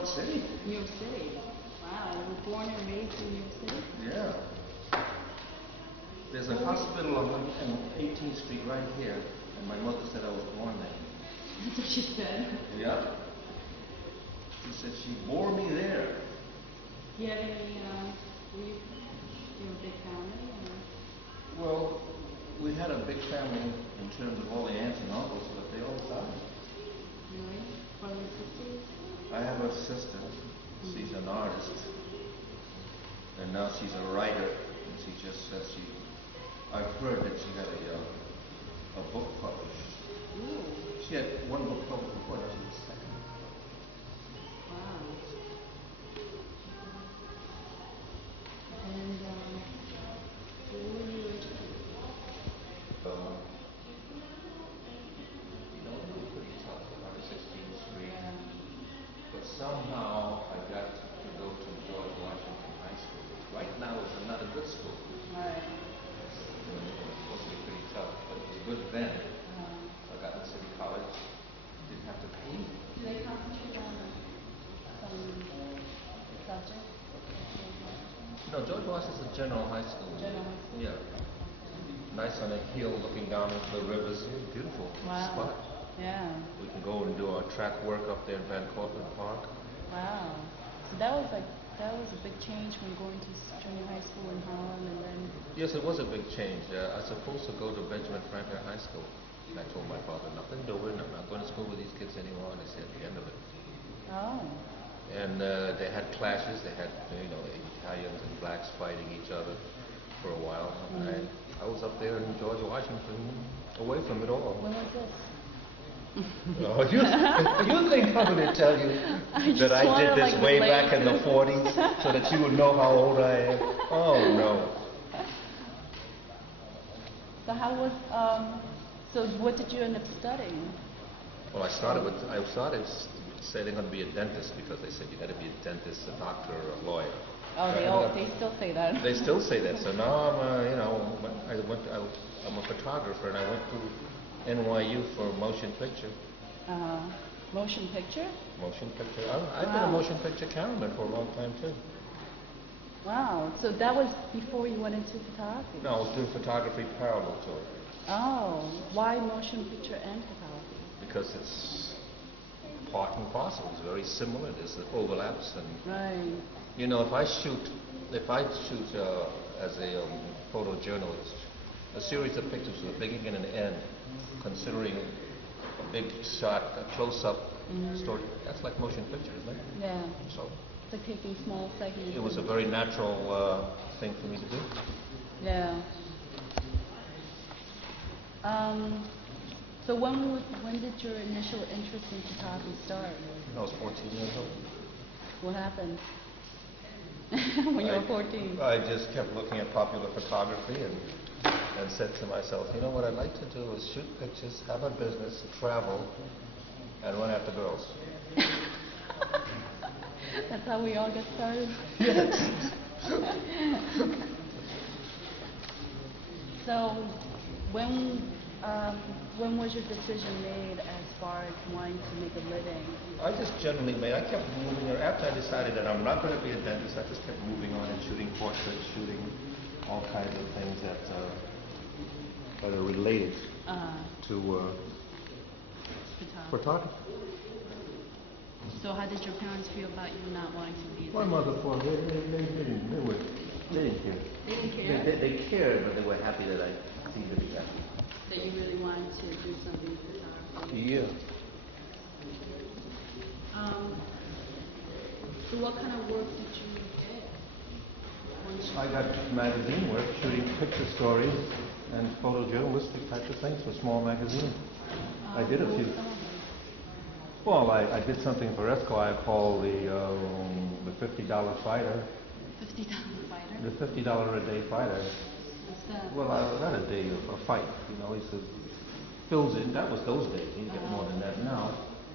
York City. New York City. Wow, you were born and raised in New York City? Yeah. There's a hospital on 18th Street right here, and my mother said I was born there. That's what she said. Yeah. She said she bore me there. Do you have any, you have a big family? Or? Well, we had a big family in terms of all the aunts and uncles, but they all died. Really? Brothers and sisters? I have a sister. She's an artist. And now she's a writer. And she just says I've heard that she had a book published. Ooh. She had one book published before, that was the second. Wow. And, where were you educated? You know, it was pretty tough on 16th Street. But somehow I got to go to George Washington High School. Right now it's not a good school. Right. It was supposed to be pretty tough, but it was good then. So I got to City College. Didn't have to pay. Do they concentrate on some subject? No, George Washington's a general high school. General high school? Yeah. Nice on a hill looking down into the rivers. Beautiful spot. Yeah. We can go and do our track work up there in Van Cortlandt Park. Wow. So that was a big change from going to junior high school in Harlem and then... Yes, it was a big change. I was supposed to go to Benjamin Franklin High School. And I told my father, nothing doing, I'm not going to school with these kids anymore, and I said the end of it. Oh. And they had clashes. They had, Italians and blacks fighting each other for a while. And I was up there in George Washington, away from it all. When was this? Oh, you think I'm going to tell you that I did this way back in the 40s so that you would know how old I am? Oh, no. So how was, so what did you end up studying? Well, I started saying I'm going to be a dentist because they said you got to be a dentist, a doctor, or a lawyer. Oh, they still say that. They still say that. So now I'm a photographer, and I went to NYU for motion picture. Motion picture? Motion picture. I've been a motion picture cameraman for a long time too. Wow. So that was before you went into photography? No, I was doing photography parallel to it. Oh, why motion picture and photography? Because it's part and parcel. It's very similar. There's overlaps, and right. You know, if I shoot as a photojournalist, a series of pictures with a beginning and an end, considering a big shot, a close-up story, that's like motion picture, isn't it? Yeah. So it's like taking small segments. It was a very natural thing for me to do. Yeah. So when did your initial interest in photography start? I was 14 years old. What happened when you were 14? I just kept looking at popular photography and said to myself, you know what I'd like to do is shoot pictures, have a business, travel, and run after girls. That's how we all get started? Yes. So when was your decision made as far as wanting to make a living? I just generally I kept moving. After I decided that I'm not going to be a dentist, I just kept moving on and shooting portraits, shooting all kinds of things that are related to photography. So how did your parents feel about you not wanting to be a dentist? My mother thought they didn't care. They didn't care? They cared, but they were happy that I seemed to be happy. That you really wanted to do something with photography? Yeah. So what kind of work did you get? I got magazine work, shooting picture stories and photojournalistic types of things for small magazines. I did a few. Well, I did something for Esquire called the $50 fighter. $50 fighter? The $50 a day fighter. What's that? Well, not a day, a fight. You know, he said, fills in. That was those days. You get more than that now.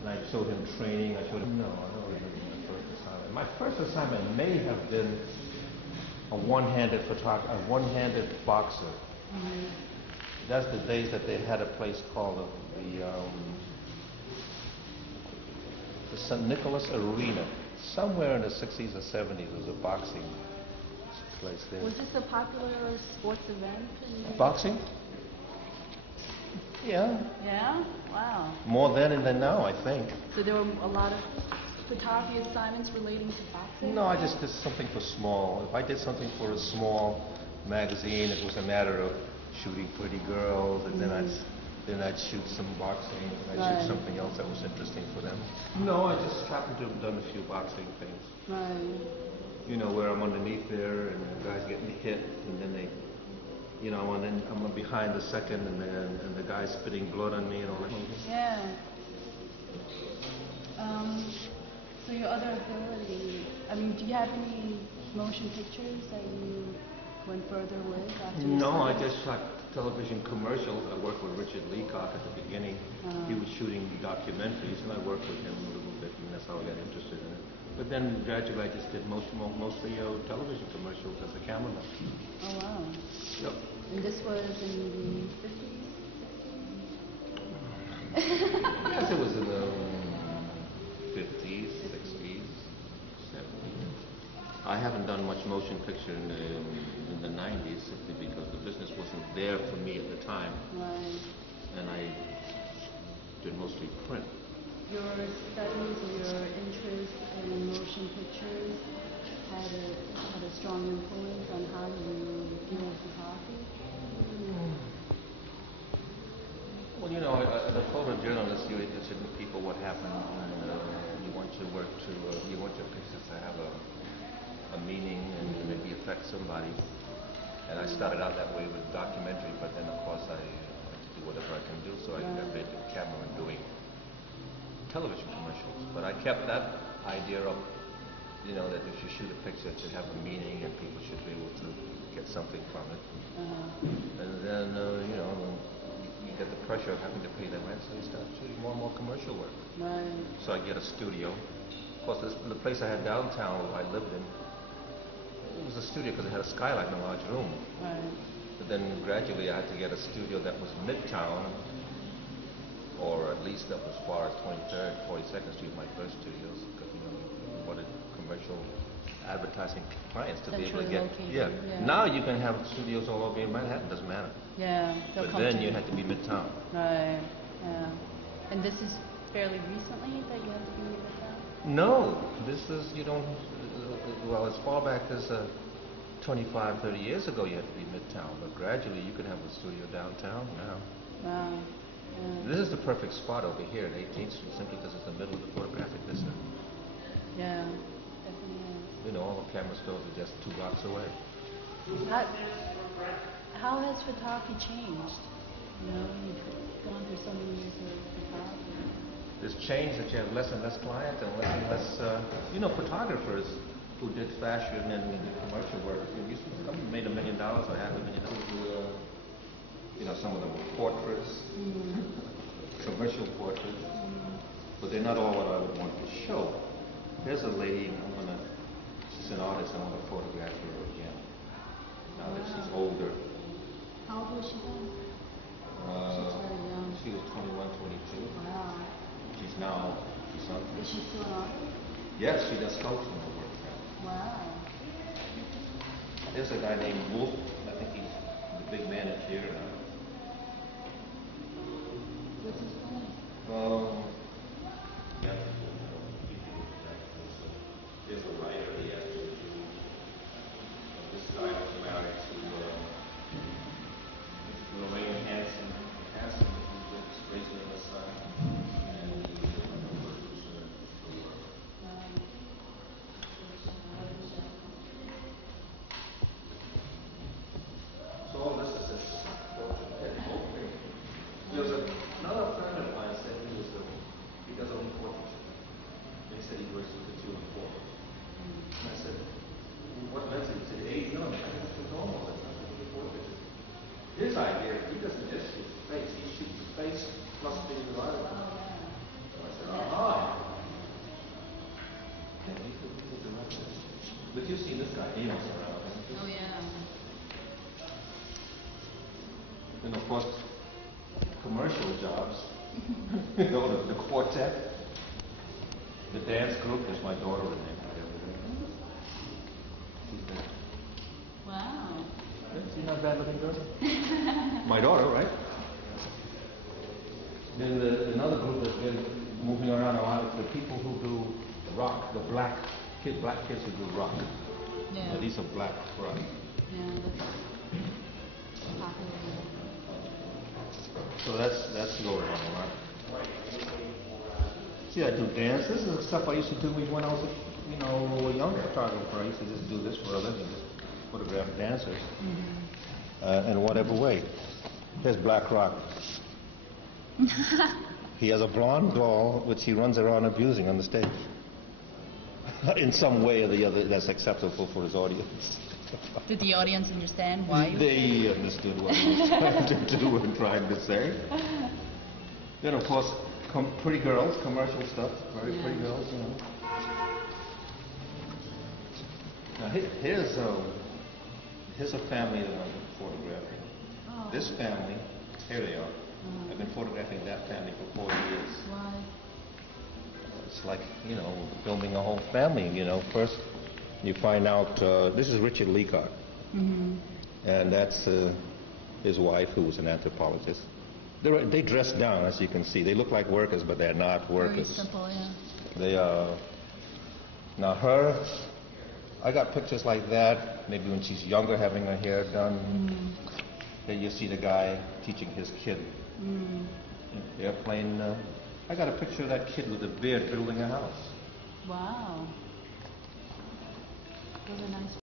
And I showed him training. I showed him. No, I don't remember my first assignment. My first assignment may have been a one-handed photographer, a one-handed boxer. Mm-hmm. That's the days that they had a place called the St. Nicholas Arena Somewhere in the 60s or 70s, there was a boxing place there. Was this a popular sports event? Boxing? Yeah. Yeah? Wow. More then than now, I think. So there were a lot of photography assignments relating to boxing? No, I just did something for small. If I did something for a small magazine, it was a matter of shooting pretty girls, and then I'd shoot some boxing, and I'd shoot something else that was interesting for them. No, I just happened to have done a few boxing things. Right. You know, where I'm underneath there, and the guy's getting hit, and then they, you know, and then I'm behind the second, and the guy's spitting blood on me and all that. Yeah. So your other ability, I mean, do you have any motion pictures that you went further with after you No, I started? just shot television commercials. I worked with Richard Leacock at the beginning. He was shooting documentaries, and I worked with him a little bit, and that's how I got interested in it. But then gradually I just did mostly television commercials as a cameraman. Oh, wow. Yep. And this was in the 50s? Yes, it was in the 50s, 60s, 70s. I haven't done much motion picture in the 90s simply because the business wasn't there for me at the time. Right. And I did mostly print. Your studies or your interest in motion pictures had a strong influence on how you view photography? Well, you know, as a photojournalist, you're interested in people, what happened, and you want your work to, you want your pictures to have a meaning and maybe affect somebody. And I started out that way with documentary, but then of course I like to do whatever I can do, so I got into the camera and doing television commercials. But I kept that idea up, you know, that if you shoot a picture, it should have a meaning and people should be able to get something from it. And then, you know, you get the pressure of having to pay the rent, so you start shooting more and more commercial work. Right. So I get a studio. Of course, the place I had downtown where I lived in, it was a studio because it had a skylight in a large room. Right. But then gradually I had to get a studio that was midtown, or at least that was as far as 23rd, 42nd Street, my first studios, because you know we wanted commercial advertising clients to be able to get. Located, yeah. Now you can have studios all over in Manhattan. Doesn't matter. Yeah. But then you had to be midtown. Right. Yeah. And this is fairly recently that you had to be with that? No, this is, you don't, well, as far back as 25, 30 years ago, you had to be midtown, but gradually you could have a studio downtown now. Wow. Yeah. This is the perfect spot over here at 18th Street, simply because it's the middle of the photographic district. Yeah. Definitely. You know, all the camera stores are just 2 blocks away. How has photography changed? You know, you've gone through so many years of photography. There's change that you have less and less clients and less, you know, photographers who did fashion and commercial work. Some made $1 million or $500,000. You know, some of them were portraits, commercial portraits, but they're not all what I would want to show. There's a lady, she's an artist, I want to photograph her again. Now that she's older. How old was she then? She's very young. She was 21, 22. Wow. She's now something. Is she still an artist? Yes, she does sculpting work now. Wow. There's a guy named Wolf. I think he's the big man in theater now. What's his name? Yeah. There's a writer here. This guy was married to Lorraine Hanson, who did Straight on the Side. And he's a producer for work. So all this is just there's another friend of mine said he does only portraiture. They said he works with the 2 and 4. And I said, what lets him? He said, age, no, I think it's normal. It's not really portraiture. His idea, he doesn't just shoot face, he shoots face plus visual. So I said, aha. And he's a director. But you've seen this guy, Amos, around. Oh, yeah. And of course, commercial jobs, you know, the quartet. The dance group, there's my daughter in there. She's there. Wow. She's not a bad looking girl. My daughter, right? Then another group that's been moving around a lot is the people who do rock, the black kids who do rock. Yeah. These are black rock. Yeah, that's popular. So that's going on a lot. See, I do dance. This is the stuff I used to do when I was a younger photographer. I used to just do this for a living, just photograph dancers in whatever way. Here's Black Rock. He has a blonde doll which he runs around abusing on the stage. In some way or the other, that's acceptable for his audience. Did the audience understand why? They understood what he was trying to do and trying to say. Then, of course, pretty girls, commercial stuff, very pretty girls, Now, here's a family that I'm photographing. Oh. This family, here they are. I've been photographing that family for 4 years. Why? It's like, building a whole family, First, you find out, this is Richard Leacock. And that's his wife, who was an anthropologist. They dress down, as you can see. They look like workers, but they're not workers. Very simple, yeah. They are... Now her, I got pictures like that, maybe when she's younger, having her hair done. Then you see the guy teaching his kid. Airplane. I got a picture of that kid with a beard building a house. Wow. Those are nice.